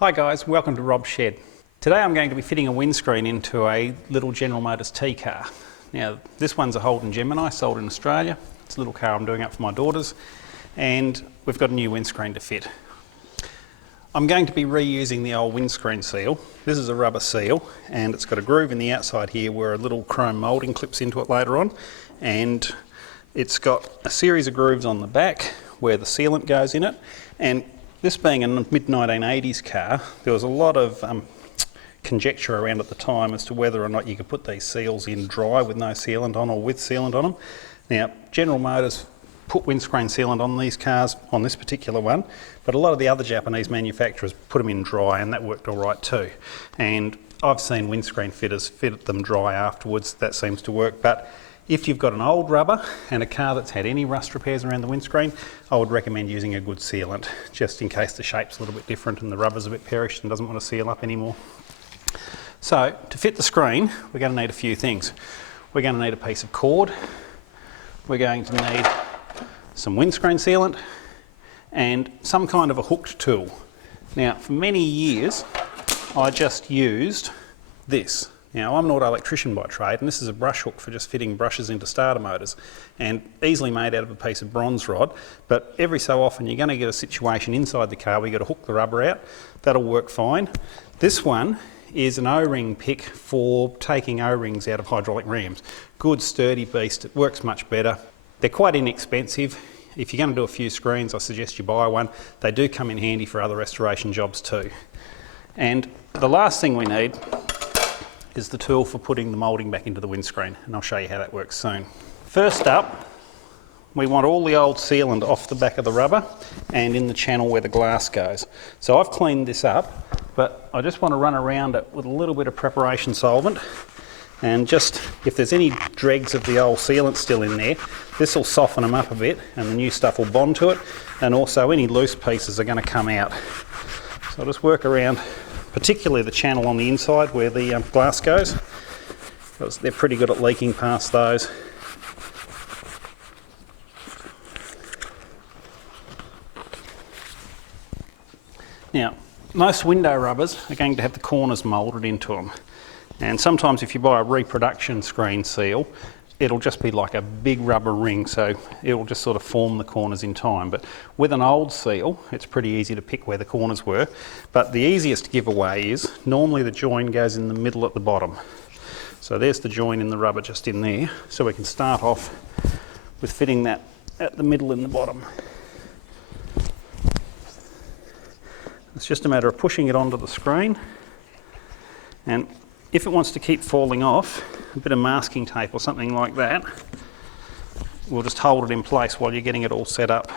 Hi guys, welcome to Rob's Shed. Today I'm going to be fitting a windscreen into a little General Motors T car. Now this one's a Holden Gemini, sold in Australia. It's a little car I'm doing up for my daughters, and we've got a new windscreen to fit. I'm going to be reusing the old windscreen seal. This is a rubber seal and it's got a groove in the outside here where a little chrome moulding clips into it later on, and it's got a series of grooves on the back where the sealant goes in it. And this being a mid-1980s car, there was a lot of conjecture around at the time as to whether or not you could put these seals in dry with no sealant on or with sealant on them. Now, General Motors put windscreen sealant on these cars, on this particular one, but a lot of the other Japanese manufacturers put them in dry, and that worked all right too. And I've seen windscreen fitters fit them dry afterwards. That seems to work. But if you've got an old rubber and a car that's had any rust repairs around the windscreen, I would recommend using a good sealant, just in case the shape's a little bit different and the rubber's a bit perished and doesn't want to seal up anymore. So, to fit the screen, we're going to need a few things. We're going to need a piece of cord, we're going to need some windscreen sealant, and some kind of a hooked tool. Now, for many years, I just used this. Now, I'm not an electrician by trade, and this is a brush hook for just fitting brushes into starter motors, and easily made out of a piece of bronze rod. But every so often you're going to get a situation inside the car where you've got to hook the rubber out. That'll work fine. This one is an O-ring pick for taking O-rings out of hydraulic rams. Good sturdy beast, it works much better. They're quite inexpensive. If you're going to do a few screens, I suggest you buy one. They do come in handy for other restoration jobs too. And the last thing we need is the tool for putting the moulding back into the windscreen, and I'll show you how that works soon. First up, we want all the old sealant off the back of the rubber and in the channel where the glass goes. So I've cleaned this up, but I just want to run around it with a little bit of preparation solvent, and just, if there's any dregs of the old sealant still in there, this will soften them up a bit and the new stuff will bond to it, and also any loose pieces are going to come out. So I'll just work around, particularly the channel on the inside where the glass goes, because they're pretty good at leaking past those. Now, most window rubbers are going to have the corners moulded into them, and sometimes if you buy a reproduction screen seal, it'll just be like a big rubber ring, so it'll just sort of form the corners in time. But with an old seal, it's pretty easy to pick where the corners were. But the easiest giveaway is, normally the join goes in the middle at the bottom. So there's the join in the rubber just in there. So we can start off with fitting that at the middle in the bottom. It's just a matter of pushing it onto the screen, and if it wants to keep falling off, a bit of masking tape or something like that will just hold it in place while you're getting it all set up.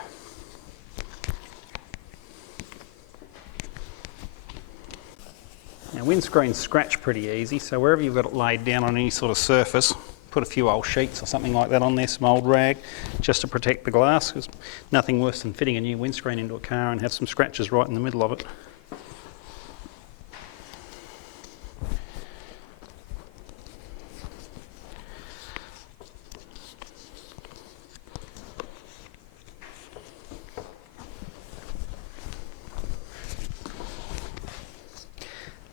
Now, windscreens scratch pretty easy, so wherever you've got it laid down on any sort of surface, put a few old sheets or something like that on there, some old rag, just to protect the glass, because nothing worse than fitting a new windscreen into a car and have some scratches right in the middle of it.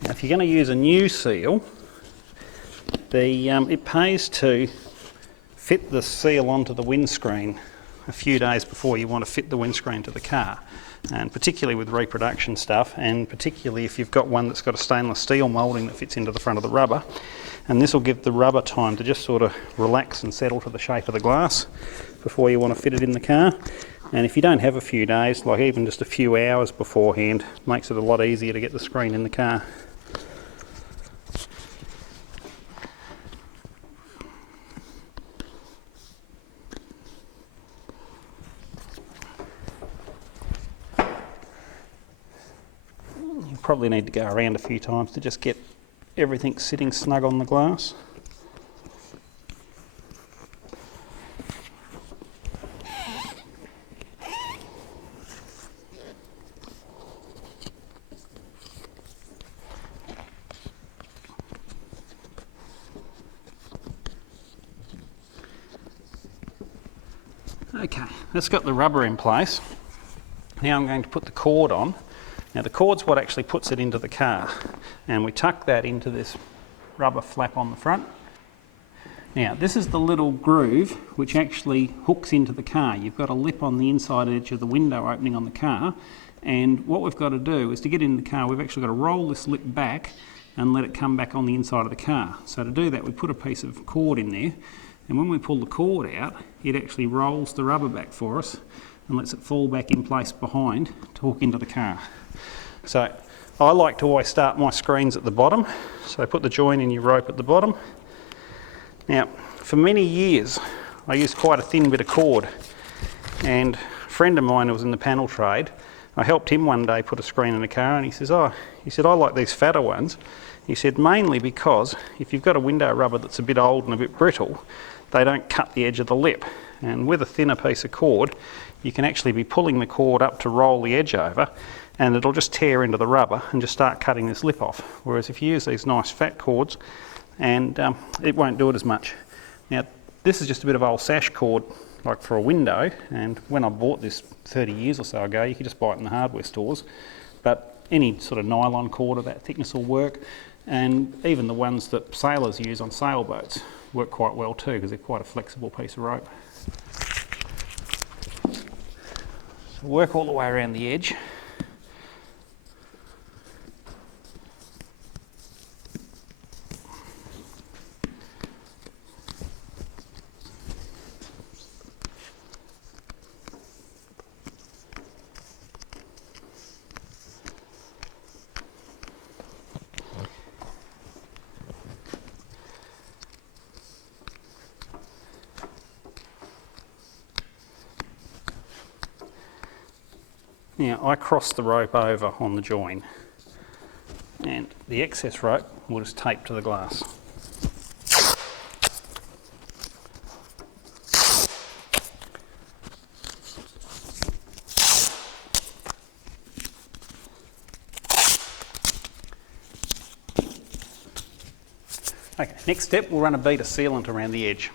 Now, if you're going to use a new seal, it pays to fit the seal onto the windscreen a few days before you want to fit the windscreen to the car, and particularly with reproduction stuff, and particularly if you've got one that's got a stainless steel moulding that fits into the front of the rubber, and this will give the rubber time to just sort of relax and settle to the shape of the glass before you want to fit it in the car. And if you don't have a few days, like even just a few hours beforehand, makes it a lot easier to get the screen in the car. Probably need to go around a few times to just get everything sitting snug on the glass. Okay, that's got the rubber in place. Now I'm going to put the cord on, Now the cord's what actually puts it into the car, and we tuck that into this rubber flap on the front. Now this is the little groove which actually hooks into the car. You've got a lip on the inside edge of the window opening on the car, and what we've got to do is to get in the car we've actually got to roll this lip back and let it come back on the inside of the car. So to do that we put a piece of cord in there, and when we pull the cord out it actually rolls the rubber back for us and lets it fall back in place behind to hook into the car. So I like to always start my screens at the bottom, so put the join in your rope at the bottom. Now for many years I used quite a thin bit of cord, and a friend of mine who was in the panel trade, I helped him one day put a screen in a car, and he says, I like these fatter ones. He said mainly because if you've got a window rubber that's a bit old and a bit brittle, they don't cut the edge of the lip, and with a thinner piece of cord you can actually be pulling the cord up to roll the edge over, and it'll just tear into the rubber and just start cutting this lip off. Whereas if you use these nice fat cords, and it won't do it as much. Now this is just a bit of old sash cord like for a window, and when I bought this 30 years or so ago you could just buy it in the hardware stores, but any sort of nylon cord of that thickness will work, and even the ones that sailors use on sailboats work quite well too because they're quite a flexible piece of rope. So work all the way around the edge. Now I cross the rope over on the join, and the excess rope will just tape to the glass. Okay, next step we'll run a bead of sealant around the edge.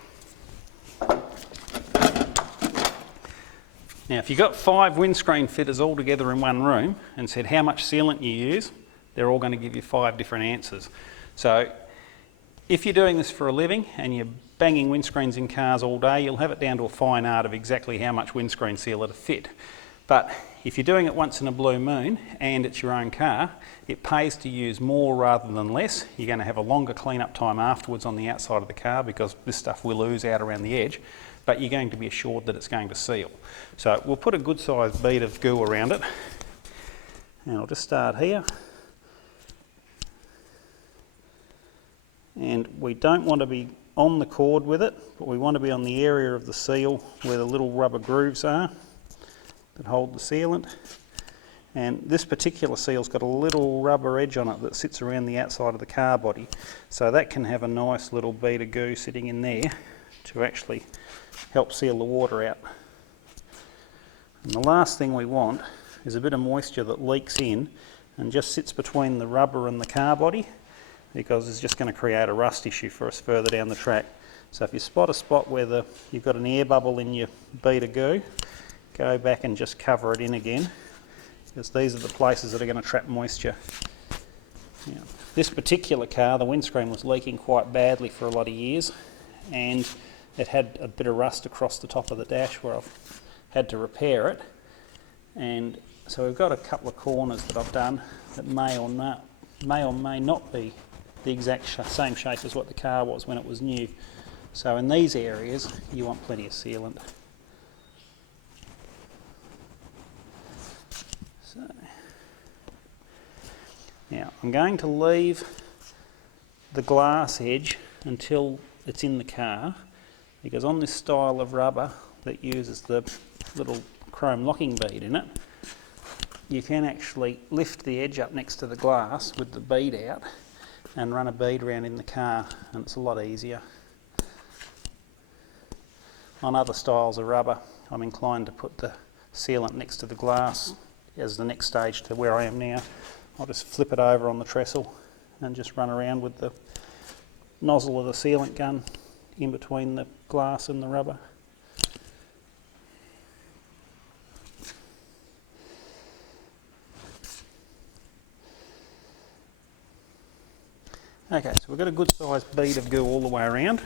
Now if you've got 5 windscreen fitters all together in one room and said how much sealant you use, they're all going to give you 5 different answers. So if you're doing this for a living and you're banging windscreens in cars all day, you'll have it down to a fine art of exactly how much windscreen sealer to fit. But if you're doing it once in a blue moon and it's your own car, it pays to use more rather than less. You're going to have a longer clean-up time afterwards on the outside of the car because this stuff will ooze out around the edge, but you're going to be assured that it's going to seal. So we'll put a good sized bead of goo around it, and I'll just start here. And we don't want to be on the cord with it, but we want to be on the area of the seal where the little rubber grooves are that hold the sealant. And this particular seal's got a little rubber edge on it that sits around the outside of the car body, so that can have a nice little bead of goo sitting in there to actually help seal the water out. And the last thing we want is a bit of moisture that leaks in and just sits between the rubber and the car body, because it's just going to create a rust issue for us further down the track. So if you spot a spot where you've got an air bubble in your bead of goo, go back and just cover it in again, because these are the places that are going to trap moisture. Now, this particular car, the windscreen was leaking quite badly for a lot of years, and it had a bit of rust across the top of the dash where I've had to repair it. And so we've got a couple of corners that I've done that may or may not be the exact same shape as what the car was when it was new. So in these areas you want plenty of sealant. So now I'm going to leave the glass edge until it's in the car, because on this style of rubber that uses the little chrome locking bead in it, you can actually lift the edge up next to the glass with the bead out and run a bead around in the car, and it's a lot easier. On other styles of rubber, I'm inclined to put the sealant next to the glass as the next stage to where I am now. I'll just flip it over on the trestle and just run around with the nozzle of the sealant gun in between the glass and the rubber. So we've got a good sized bead of goo all the way around.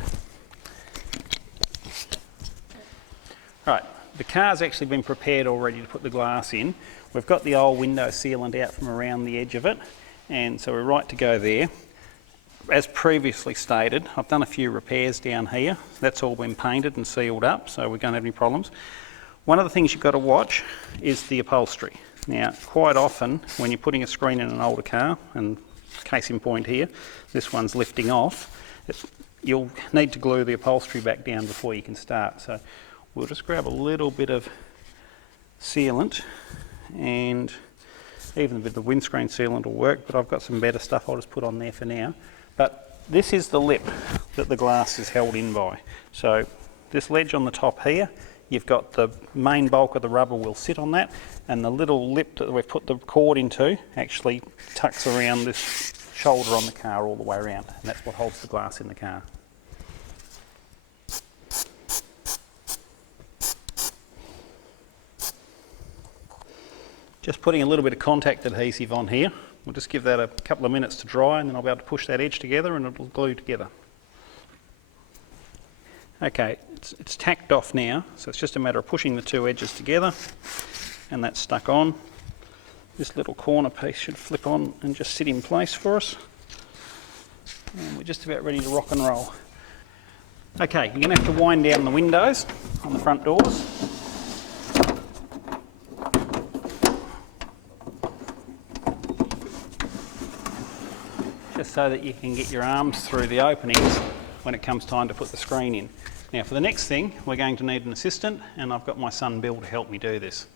Right, the car's actually been prepared already to put the glass in. We've got the old window sealant out from around the edge of it, and so we're right to go there. As previously stated, I've done a few repairs down here. That's all been painted and sealed up, so we don't have any problems. One of the things you've got to watch is the upholstery. Now, quite often when you're putting a screen in an older car, and case in point here, this one's lifting off, you'll need to glue the upholstery back down before you can start. So we'll just grab a little bit of sealant, and even a bit of the windscreen sealant will work, but I've got some better stuff I'll just put on there for now. But this is the lip that the glass is held in by. So this ledge on the top here, you've got the main bulk of the rubber will sit on that, and the little lip that we've put the cord into actually tucks around this shoulder on the car all the way around, and that's what holds the glass in the car. Just putting a little bit of contact adhesive on here. We'll just give that a couple of minutes to dry, and then I'll be able to push that edge together and it'll glue together. Okay, it's tacked off now, so it's just a matter of pushing the two edges together, and that's stuck on. This little corner piece should flip on and just sit in place for us. And we're just about ready to rock and roll. Okay, you're going to have to wind down the windows on the front doors. Just so that you can get your arms through the openings when it comes time to put the screen in. Now for the next thing, we're going to need an assistant, and I've got my son Bill to help me do this.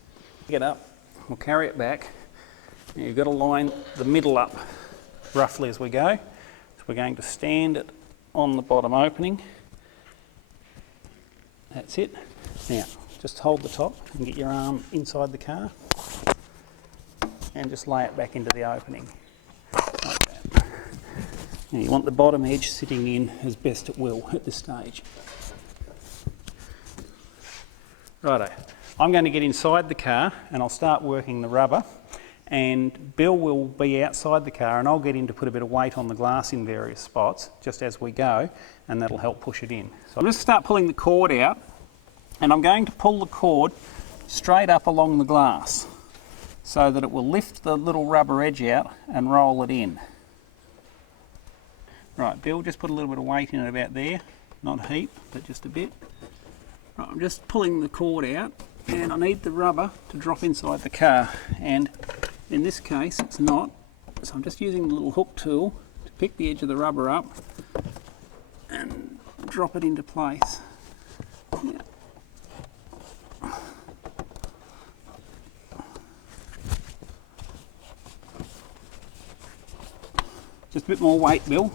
Get up, we'll carry it back. Now you've got to line the middle up roughly as we go. So we're going to stand it on the bottom opening. That's it. Now just hold the top and get your arm inside the car and just lay it back into the opening. Like that. Now you want the bottom edge sitting in as best it will at this stage. Righto, I'm going to get inside the car and I'll start working the rubber, and Bill will be outside the car and I'll get in to put a bit of weight on the glass in various spots just as we go, and that'll help push it in. So I'm just start pulling the cord out, and I'm going to pull the cord straight up along the glass so that it will lift the little rubber edge out and roll it in. Right, Bill, just put a little bit of weight in it about there, not a heap, but just a bit. Right, I'm just pulling the cord out, and I need the rubber to drop inside the car, and in this case it's not, so I'm just using the little hook tool to pick the edge of the rubber up and drop it into place. Yeah. Just a bit more weight, Bill.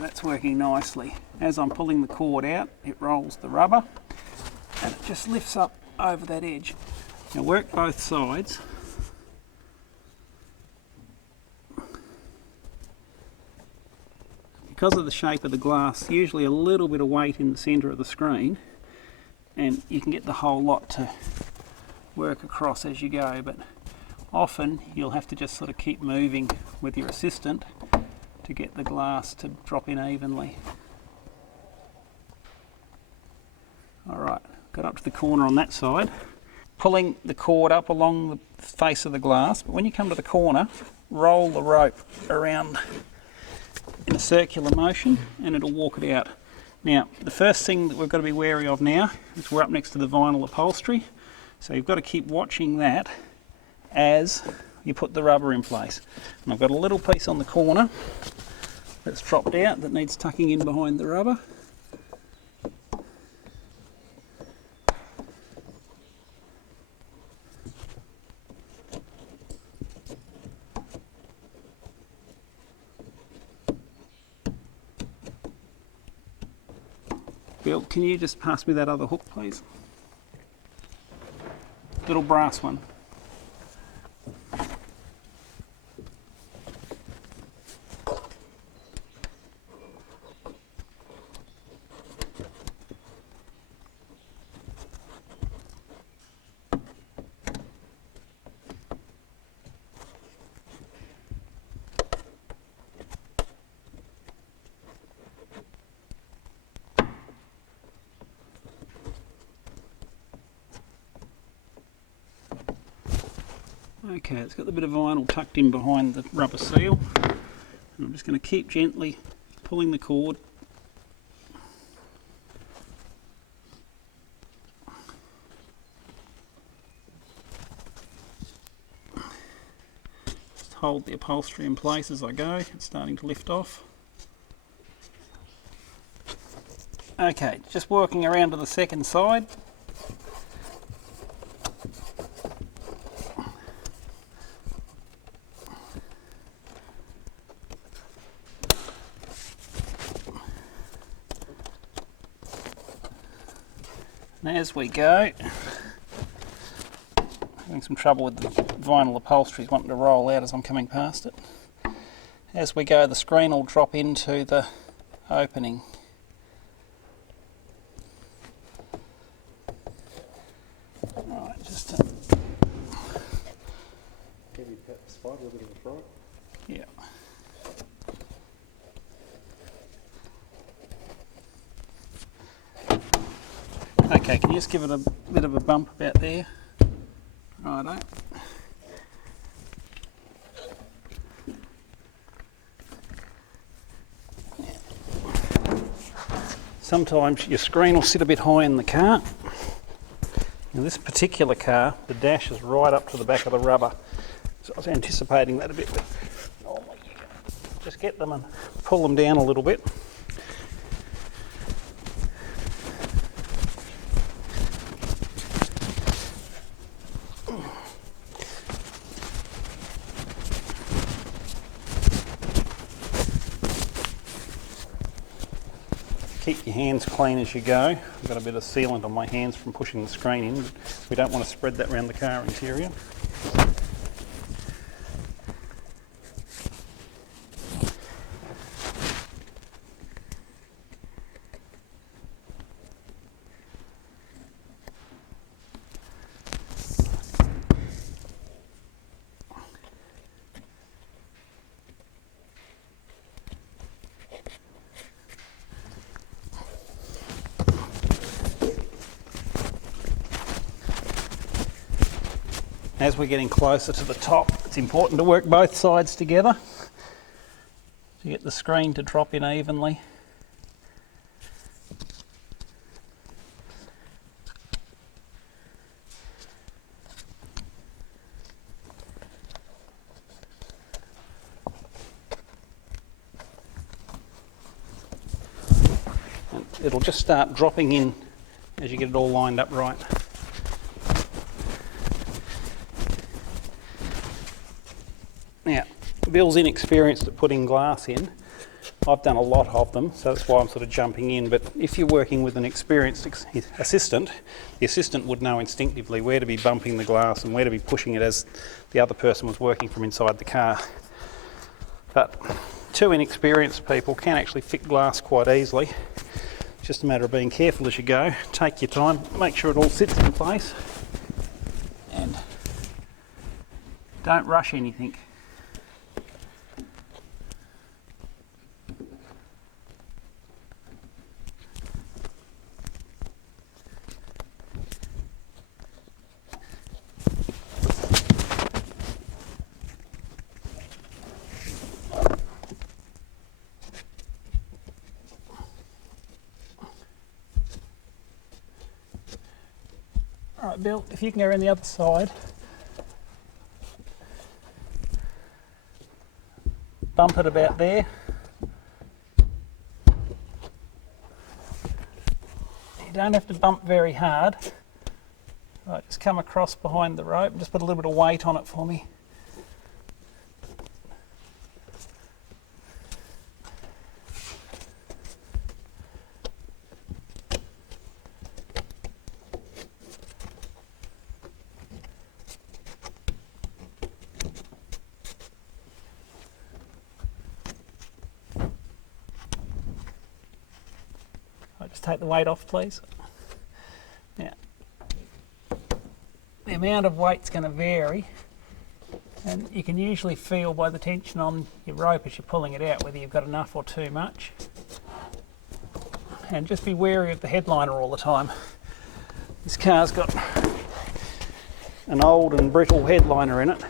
That's working nicely. As I'm pulling the cord out, it rolls the rubber and it just lifts up over that edge. Now work both sides. Because of the shape of the glass, usually a little bit of weight in the centre of the screen, and you can get the whole lot to work across as you go, but often you'll have to just sort of keep moving with your assistant to get the glass to drop in evenly. Alright, got up to the corner on that side. Pulling the cord up along the face of the glass, but when you come to the corner, roll the rope around in a circular motion and it'll walk it out. Now, the first thing that we've got to be wary of now is we're up next to the vinyl upholstery, so you've got to keep watching that as you put the rubber in place. And I've got a little piece on the corner that's dropped out that needs tucking in behind the rubber. Bill, can you just pass me that other hook, please? Little brass one. Okay, it's got the bit of vinyl tucked in behind the rubber seal. And I'm just going to keep gently pulling the cord. Just hold the upholstery in place as I go. It's starting to lift off. Okay, just working around to the second side. And as we go, having some trouble with the vinyl upholstery, wanting to roll out as I'm coming past it. As we go, the screen will drop into the opening. Right, just to... Maybe pat the spot a little bit of a fright. Yeah. Okay, can you just give it a bit of a bump about there? Righto. Sometimes your screen will sit a bit high in the car. In this particular car, the dash is right up to the back of the rubber. So I was anticipating that a bit, but normally you just get them and pull them down a little bit. Keep your hands clean as you go. I've got a bit of sealant on my hands from pushing the screen in. We don't want to spread that around the car interior. As we're getting closer to the top, it's important to work both sides together to get the screen to drop in evenly. And it'll just start dropping in as you get it all lined up right. Now, Bill's inexperienced at putting glass in. I've done a lot of them, so that's why I'm sort of jumping in. But if you're working with an experienced assistant, the assistant would know instinctively where to be bumping the glass and where to be pushing it as the other person was working from inside the car. But two inexperienced people can actually fit glass quite easily. It's just a matter of being careful as you go. Take your time, make sure it all sits in place, and don't rush anything. Alright Bill, if you can go around the other side. Bump it about there. You don't have to bump very hard. Right, just come across behind the rope and just put a little bit of weight on it for me. Just take the weight off, please. Now, the amount of weight's going to vary, and you can usually feel by the tension on your rope as you're pulling it out whether you've got enough or too much. And just be wary of the headliner all the time. This car's got an old and brittle headliner in it.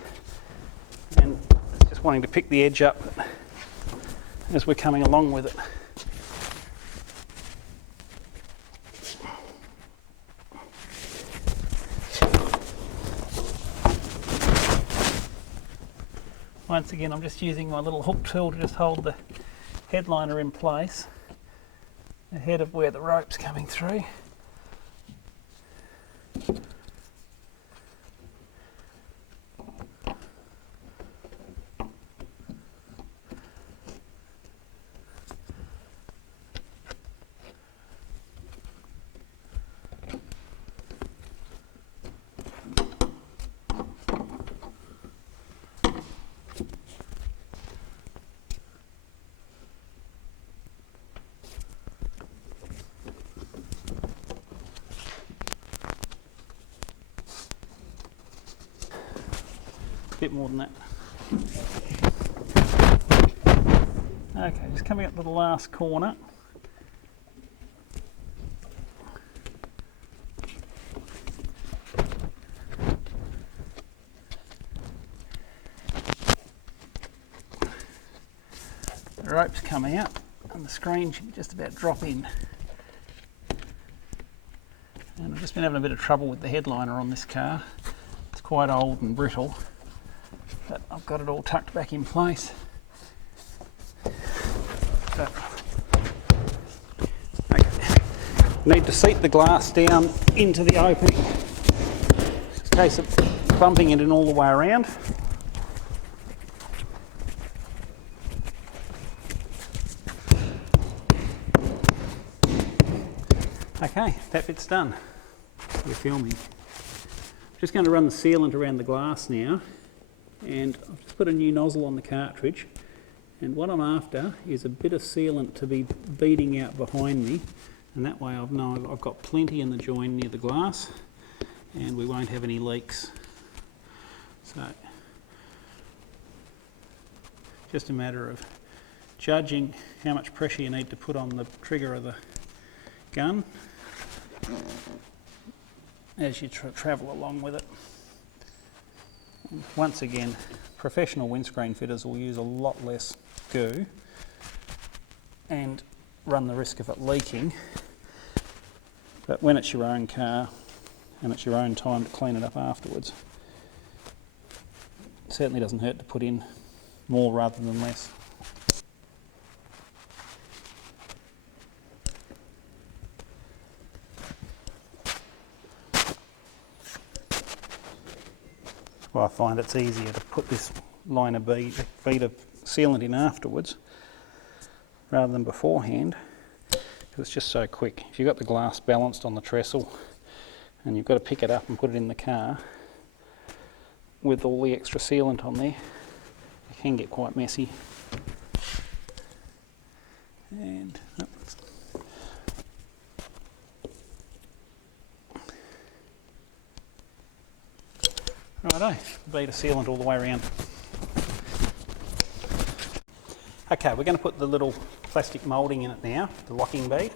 Just wanting to pick the edge up as we're coming along with it. Once again, I'm just using my little hook tool to just hold the headliner in place ahead of where the rope's coming through. Bit more than that. Okay, just coming up to the last corner. The rope's coming up and the screen should just about drop in. And I've just been having a bit of trouble with the headliner on this car. It's quite old and brittle, but I've got it all tucked back in place. So, okay. Need to seat the glass down into the opening. It's a case of bumping it in all the way around. Okay, that bit's done. We're filming. Just going to run the sealant around the glass now, and I've just put a new nozzle on the cartridge, and what I'm after is a bit of sealant to be beading out behind me, and that way I've known I've got plenty in the join near the glass and we won't have any leaks. So just a matter of judging how much pressure you need to put on the trigger of the gun as you travel along with it. And once again, professional windscreen fitters will use a lot less goo and run the risk of it leaking, but when it's your own car and it's your own time to clean it up afterwards, it certainly doesn't hurt to put in more rather than less. Well, I find it's easier to put this line of bead of sealant in afterwards rather than beforehand, because it's just so quick. If you've got the glass balanced on the trestle and you've got to pick it up and put it in the car with all the extra sealant on there, it can get quite messy. And righto, bead of sealant all the way around. Okay, we're going to put the little plastic moulding in it now, the locking bead,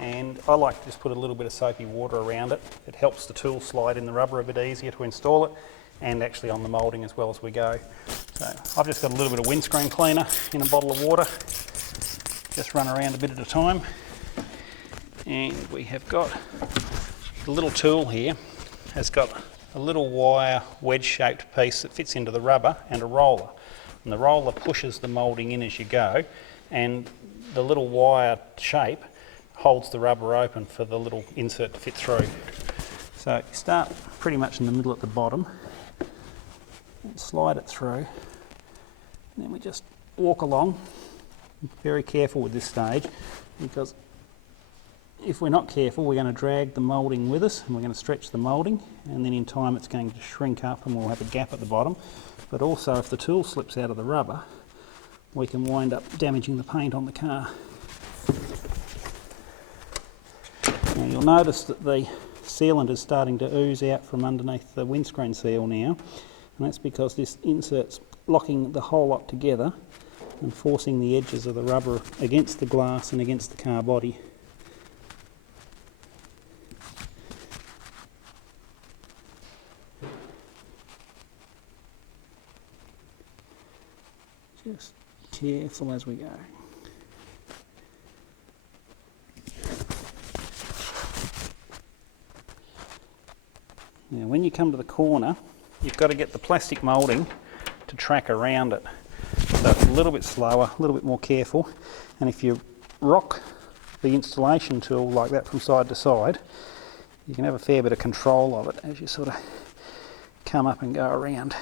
and I like to just put a little bit of soapy water around it. It helps the tool slide in the rubber a bit easier to install it, and actually on the moulding as well as we go. So I've just got a little bit of windscreen cleaner in a bottle of water, just run around a bit at a time, and we have got the little tool here has got a little wire wedge-shaped piece that fits into the rubber and a roller. And the roller pushes the moulding in as you go, and the little wire shape holds the rubber open for the little insert to fit through. So you start pretty much in the middle at the bottom, and slide it through, and then we just walk along. Very careful with this stage, because if we're not careful, we're going to drag the moulding with us, and we're going to stretch the moulding, and then in time it's going to shrink up and we'll have a gap at the bottom. But also if the tool slips out of the rubber, we can wind up damaging the paint on the car. Now you'll notice that the sealant is starting to ooze out from underneath the windscreen seal now, and that's because this insert's locking the whole lot together and forcing the edges of the rubber against the glass and against the car body. Just careful as we go. Now when you come to the corner, you've got to get the plastic moulding to track around it. So it's a little bit slower, a little bit more careful, and if you rock the installation tool like that from side to side, you can have a fair bit of control of it as you sort of come up and go around.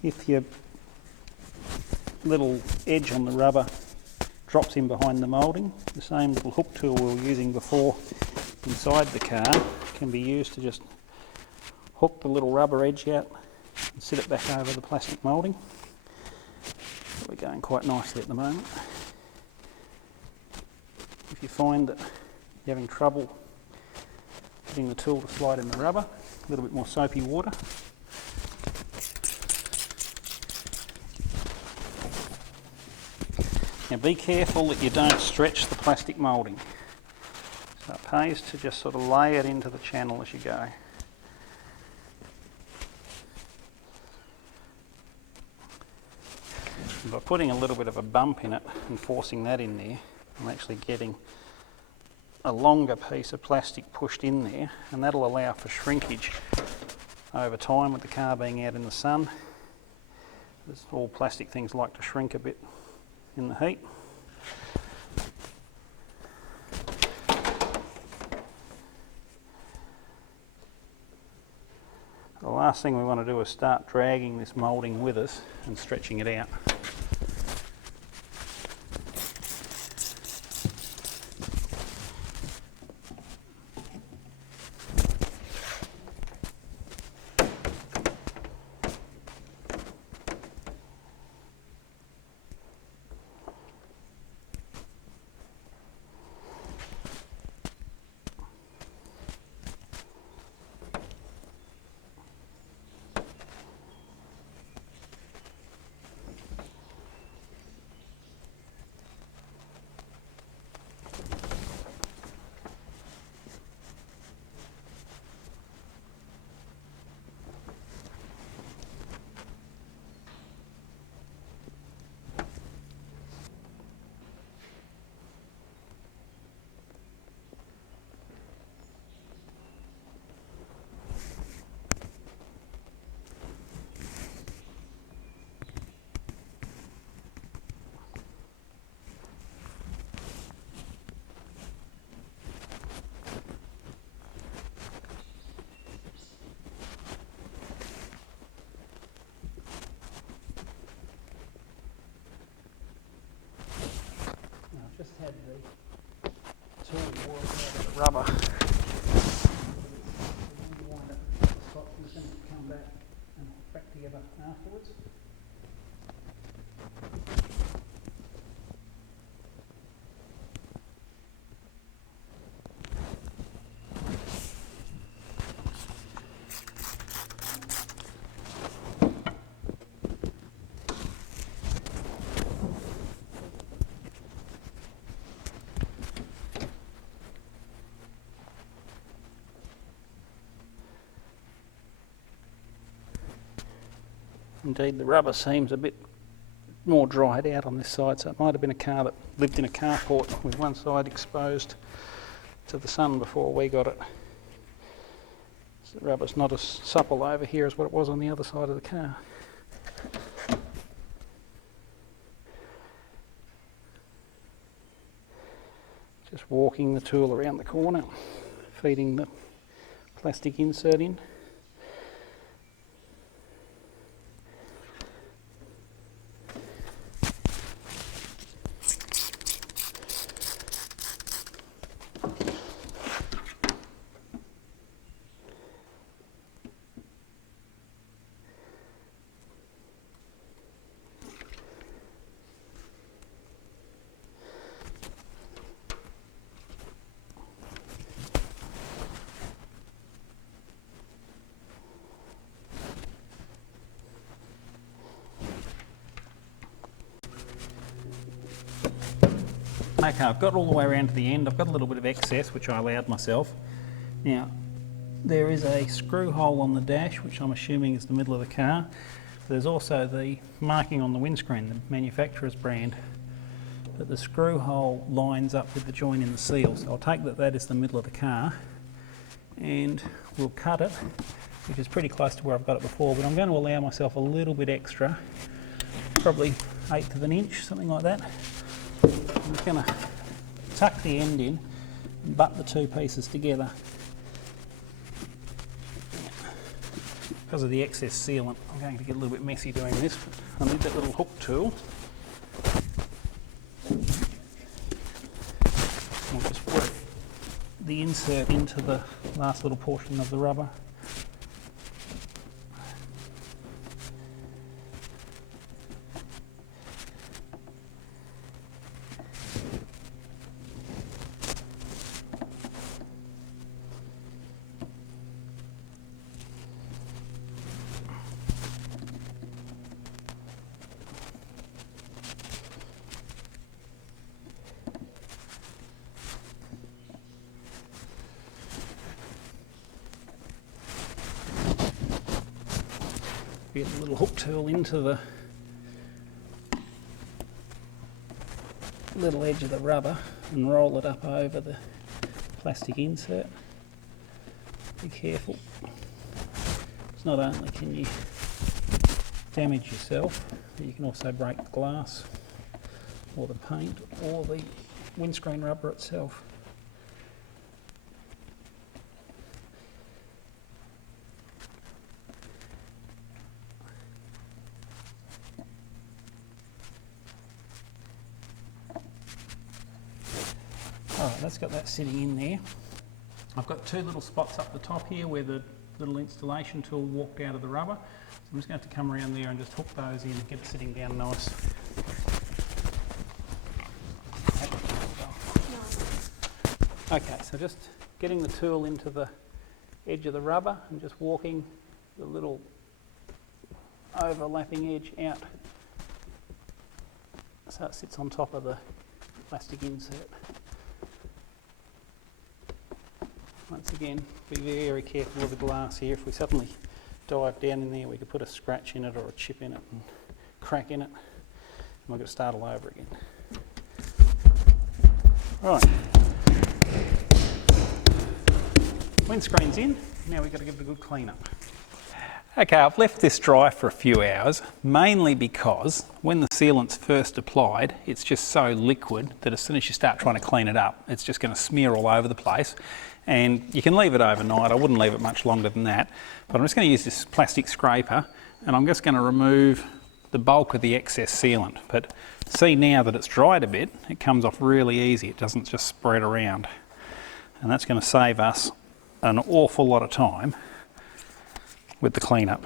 If your little edge on the rubber drops in behind the moulding, the same little hook tool we were using before inside the car can be used to just hook the little rubber edge out and sit it back over the plastic moulding. So we're going quite nicely at the moment. If you find that you're having trouble getting the tool to slide in the rubber, a little bit more soapy water. Now be careful that you don't stretch the plastic moulding. So it pays to just sort of lay it into the channel as you go. And by putting a little bit of a bump in it and forcing that in there, I'm actually getting a longer piece of plastic pushed in there, and that'll allow for shrinkage over time with the car being out in the sun. As all plastic things like to shrink a bit in the heat. The last thing we want to do is start dragging this moulding with us and stretching it out. Just had the tool work out of the rubber. Wind up the spots and then come back and hook back together afterwards. Indeed, the rubber seems a bit more dried out on this side, so it might have been a car that lived in a carport with one side exposed to the sun before we got it. So the rubber's not as supple over here as what it was on the other side of the car. Just walking the tool around the corner, feeding the plastic insert in. Okay, I've got all the way around to the end. I've got a little bit of excess, which I allowed myself. Now, there is a screw hole on the dash, which I'm assuming is the middle of the car. There's also the marking on the windscreen, the manufacturer's brand, that the screw hole lines up with the joint in the seal. So I'll take that is the middle of the car, and we'll cut it, which is pretty close to where I've got it before, but I'm going to allow myself a little bit extra, probably 1/8 of an inch, something like that. I'm just going to tuck the end in and butt the two pieces together. Because of the excess sealant, I'm going to get a little bit messy doing this. I need that little hook tool. I'll just work the insert into the last little portion of the rubber. Get the little hook tool into the little edge of the rubber and roll it up over the plastic insert. Be careful. It's not only can you damage yourself, but you can also break the glass or the paint or the windscreen rubber itself. Alright, that's got that sitting in there. I've got two little spots up the top here where the little installation tool walked out of the rubber. So I'm just going to have to come around there and just hook those in and get it sitting down nice. Okay, so just getting the tool into the edge of the rubber and just walking the little overlapping edge out so it sits on top of the plastic insert. Once again, be very careful with the glass here. If we suddenly dive down in there, we could put a scratch in it or a chip in it and crack in it, and we've got to start all over again. Right, windscreen's in, now we've got to give it a good clean up. Okay, I've left this dry for a few hours, mainly because when the sealant's first applied, it's just so liquid that as soon as you start trying to clean it up, it's just going to smear all over the place. And you can leave it overnight. I wouldn't leave it much longer than that. But I'm just going to use this plastic scraper and I'm just going to remove the bulk of the excess sealant. But see now that it's dried a bit, it comes off really easy. It doesn't just spread around. And that's going to save us an awful lot of time with the cleanup.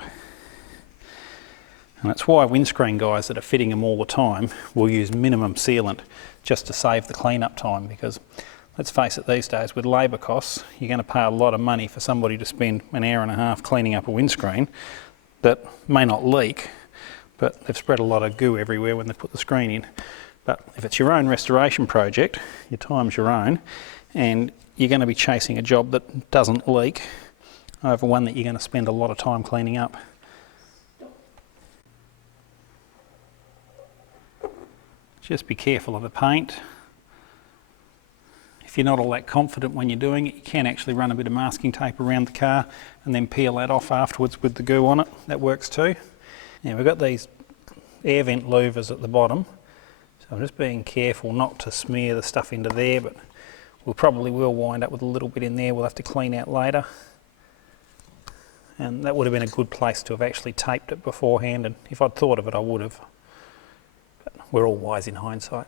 And that's why windscreen guys that are fitting them all the time will use minimum sealant just to save the cleanup time, because let's face it, these days with labour costs, you're going to pay a lot of money for somebody to spend an hour and a half cleaning up a windscreen that may not leak, but they've spread a lot of goo everywhere when they put the screen in. But if it's your own restoration project, your time's your own, and you're going to be chasing a job that doesn't leak over one that you're going to spend a lot of time cleaning up. Just be careful of the paint. If you're not all that confident when you're doing it, you can actually run a bit of masking tape around the car and then peel that off afterwards with the goo on it. That works too. Now we've got these air vent louvers at the bottom, so I'm just being careful not to smear the stuff into there, but we probably will wind up with a little bit in there we'll have to clean out later. And that would have been a good place to have actually taped it beforehand, and if I'd thought of it I would have. But we're all wise in hindsight.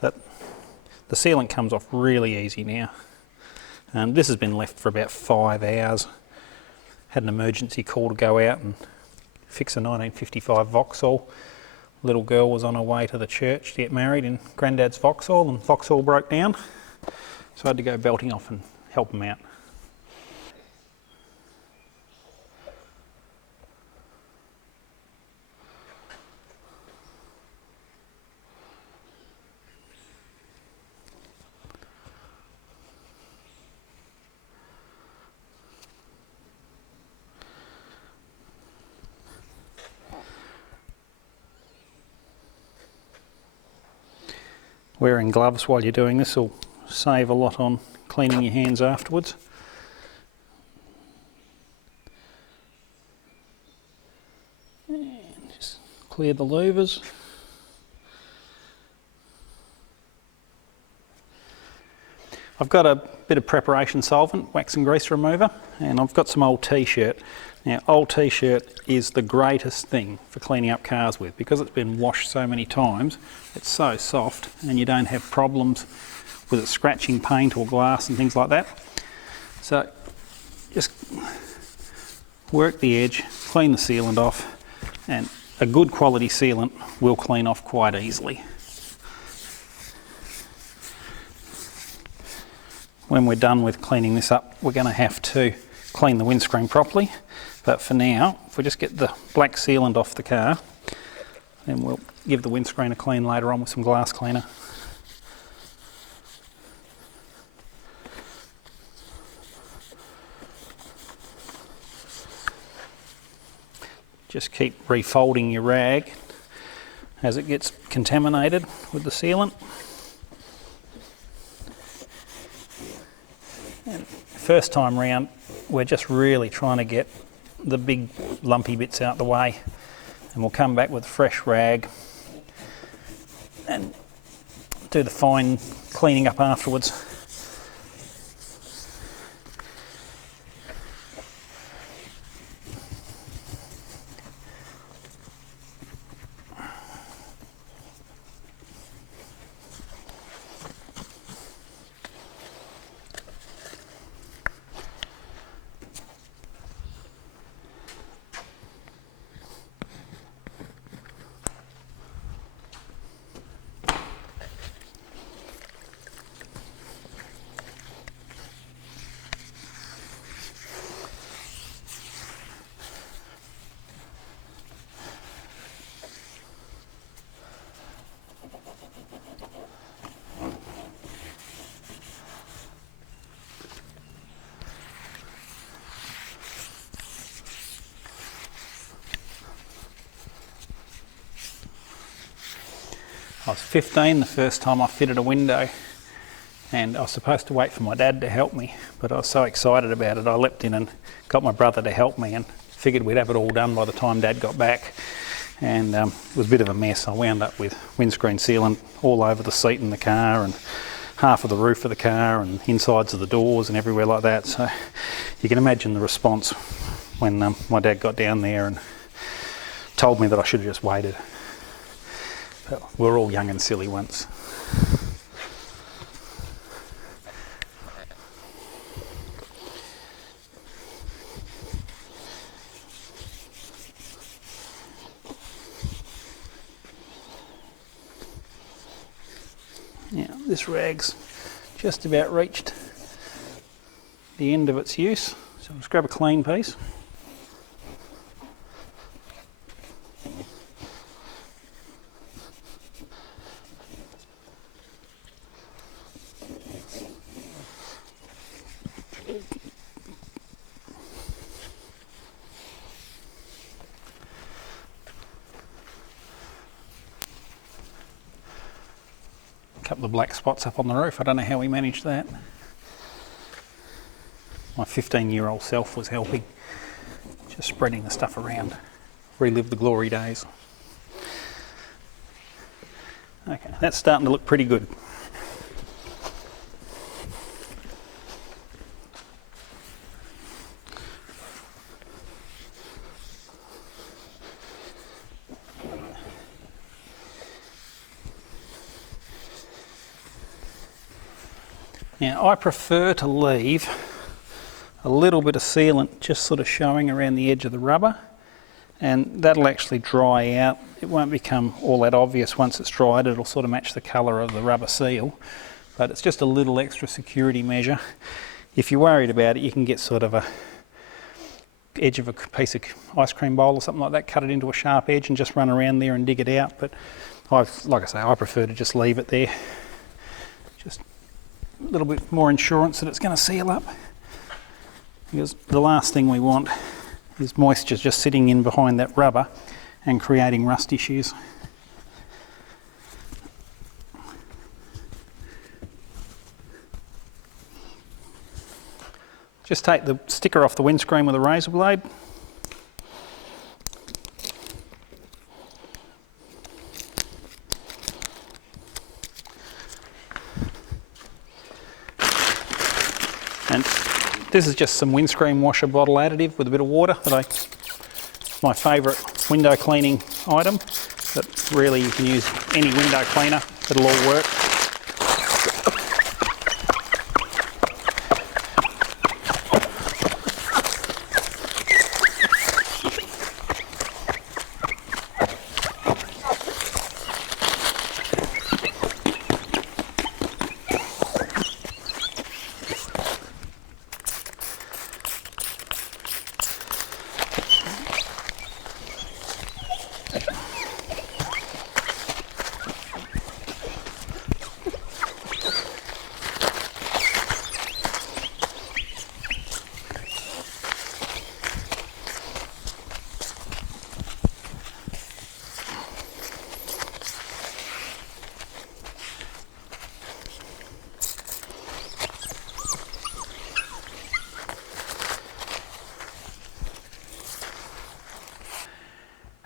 But the sealant comes off really easy now. And this has been left for about 5 hours. Had an emergency call to go out and fix a 1955 Vauxhall. Little girl was on her way to the church to get married in Grandad's Vauxhall, and Vauxhall broke down. So I had to go belting off and help them out. Wearing gloves while you're doing this will save a lot on cleaning your hands afterwards. And just clear the louvers. I've got a bit of preparation solvent, wax and grease remover, and I've got some old t-shirt. Now, old t-shirt is the greatest thing for cleaning up cars with because it's been washed so many times. It's so soft and you don't have problems with it scratching paint or glass and things like that. So just work the edge, clean the sealant off, and a good quality sealant will clean off quite easily. When we're done with cleaning this up, we're going to have to clean the windscreen properly. But for now, if we just get the black sealant off the car, then we'll give the windscreen a clean later on with some glass cleaner. Just keep refolding your rag as it gets contaminated with the sealant. And first time round, we're just really trying to get the big lumpy bits out the way, and we'll come back with a fresh rag and do the fine cleaning up afterwards. I was 15 the first time I fitted a window, and I was supposed to wait for my dad to help me, but I was so excited about it I leapt in and got my brother to help me and figured we'd have it all done by the time Dad got back. And it was a bit of a mess. I wound up with windscreen sealant all over the seat in the car and half of the roof of the car and insides of the doors and everywhere like that. So you can imagine the response when my dad got down there and told me that I should have just waited. But we were all young and silly once. Now this rag's just about reached the end of its use, so I'll just grab a clean piece. Couple of black spots up on the roof. I don't know how we managed that. My 15-year-old self was helping, just spreading the stuff around. Relive the glory days. Okay, that's starting to look pretty good. Now I prefer to leave a little bit of sealant just sort of showing around the edge of the rubber, and that'll actually dry out. It won't become all that obvious once it's dried. It'll sort of match the colour of the rubber seal, but it's just a little extra security measure. If you're worried about it, you can get sort of a edge of a piece of ice cream bowl or something like that, cut it into a sharp edge and just run around there and dig it out. But like I say, I prefer to just leave it there. Just a little bit more insurance that it's going to seal up, because the last thing we want is moisture just sitting in behind that rubber and creating rust issues. Just take the sticker off the windscreen with a razor blade. And this is just some windscreen washer bottle additive with a bit of water my favourite window cleaning item. But really you can use any window cleaner, it'll all work.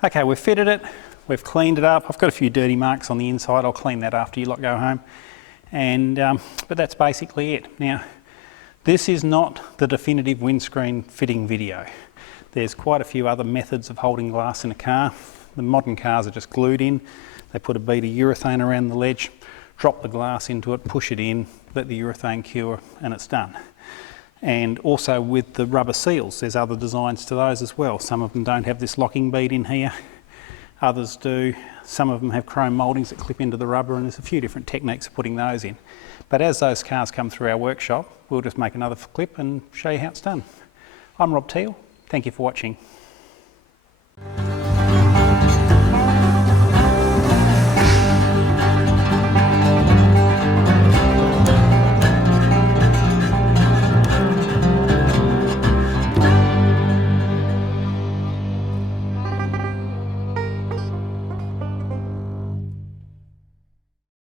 Okay, we've fitted it, we've cleaned it up. I've got a few dirty marks on the inside. I'll clean that after you lot go home. And but that's basically it. Now, this is not the definitive windscreen fitting video. There's quite a few other methods of holding glass in a car. The modern cars are just glued in. They put a bead of urethane around the ledge, drop the glass into it, push it in, let the urethane cure, and it's done. And also with the rubber seals, there's other designs to those as well. Some of them don't have this locking bead in here, others do. Some of them have chrome mouldings that clip into the rubber, and there's a few different techniques of putting those in. But as those cars come through our workshop, we'll just make another clip and show you how it's done. I'm Rob Teal, thank you for watching.